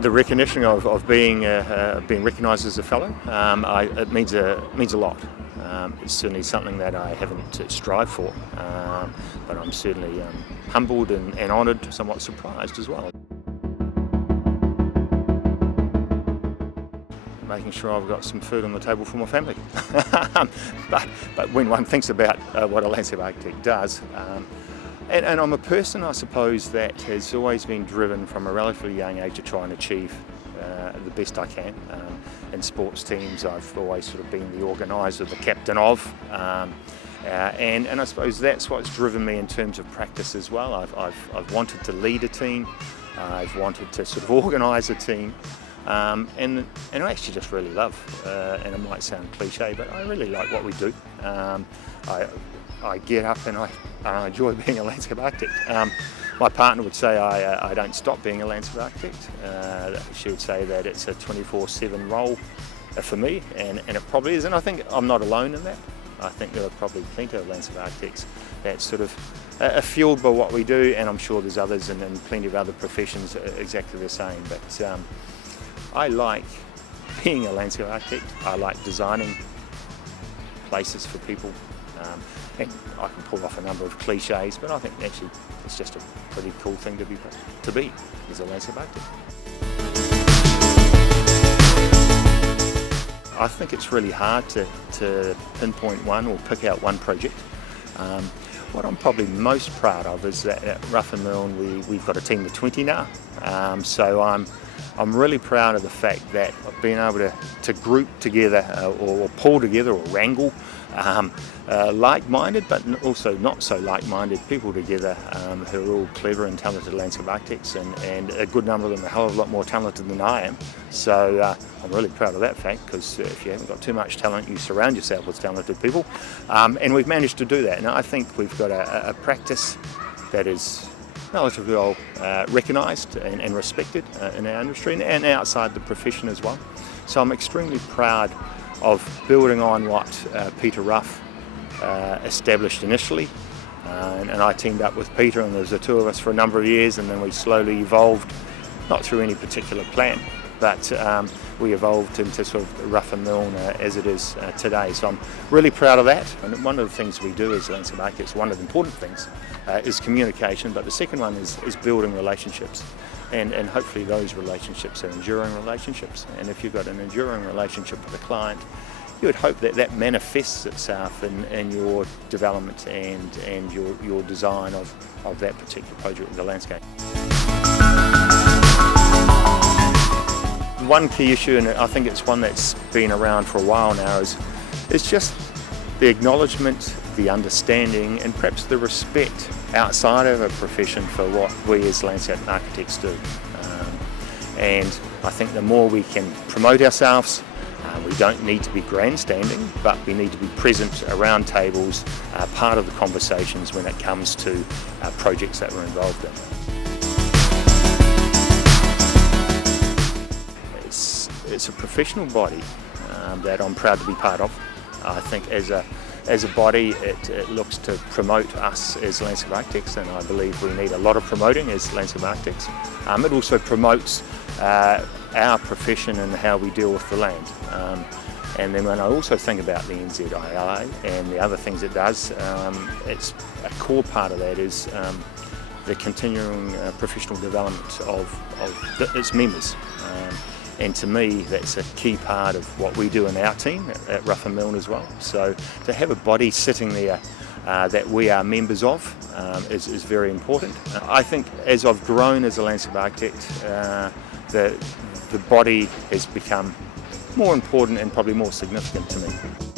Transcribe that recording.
The recognition of being recognised as a fellow, it means a lot. It's certainly something that I haven't strived for, but I'm certainly humbled and honoured, somewhat surprised as well. Making sure I've got some food on the table for my family. but when one thinks about what a landscape architect does, and I'm a person, I suppose, that has always been driven from a relatively young age to try and achieve the best I can. In sports teams, I've always sort of been the organiser, the captain of, and I suppose that's what's driven me in terms of practice as well. I've wanted to lead a team, I've wanted to sort of organise a team, and I actually just really love, and it might sound cliche, but I really like what we do. I get up and I enjoy being a landscape architect. My partner would say I don't stop being a landscape architect. She would say that it's a 24/7 role for me, and it probably is, and I think I'm not alone in that. I think there are probably plenty of landscape architects that sort of are fueled by what we do, and I'm sure there's others and plenty of other professions exactly the same. But I like being a landscape architect. I like designing places for people. And I can pull off a number of cliches, but I think actually it's just a pretty cool thing to be as a landscape architect. I think it's really hard to pinpoint one or pick out one project. What I'm probably most proud of is that at Rough and Milne we've got a team of 20 now. So I'm really proud of the fact that I've been able to group together or pull together or wrangle like-minded but also not so like-minded people together who are all clever and talented landscape architects, and a good number of them are a hell of a lot more talented than I am. So I'm really proud of that fact, because if you haven't got too much talent, you surround yourself with talented people, and we've managed to do that. And I think we've got a practice that is relatively well recognised and respected in our industry and outside the profession as well. So I'm extremely proud of building on what Peter Rough established initially, and I teamed up with Peter, and there was the two of us for a number of years, and then we slowly evolved, not through any particular plan, but we evolved into sort of Rough and Milne as it is today. So I'm really proud of that. And one of the things we do as landscape architects, one of the important things, is communication, but the second one is building relationships. And hopefully those relationships are enduring relationships. And if you've got an enduring relationship with a client, you would hope that that manifests itself in your development and your design of that particular project, the landscape. One key issue, and I think it's one that's been around for a while now, is just the acknowledgement, the understanding, and perhaps the respect outside of a profession for what we as landscape architects do. And I think the more we can promote ourselves, we don't need to be grandstanding, but we need to be present around tables, part of the conversations when it comes to projects that we're involved in. It's a professional body that I'm proud to be part of. I think as a body it looks to promote us as landscape architects, and I believe we need a lot of promoting as landscape architects. It also promotes our profession and how we deal with the land. And then when I also think about the NZILA and the other things it does, it's a core part of that is the continuing professional development of its members. And to me, that's a key part of what we do in our team at Rough and Milne as well. So to have a body sitting there that we are members of is very important. I think as I've grown as a landscape architect, the body has become more important and probably more significant to me.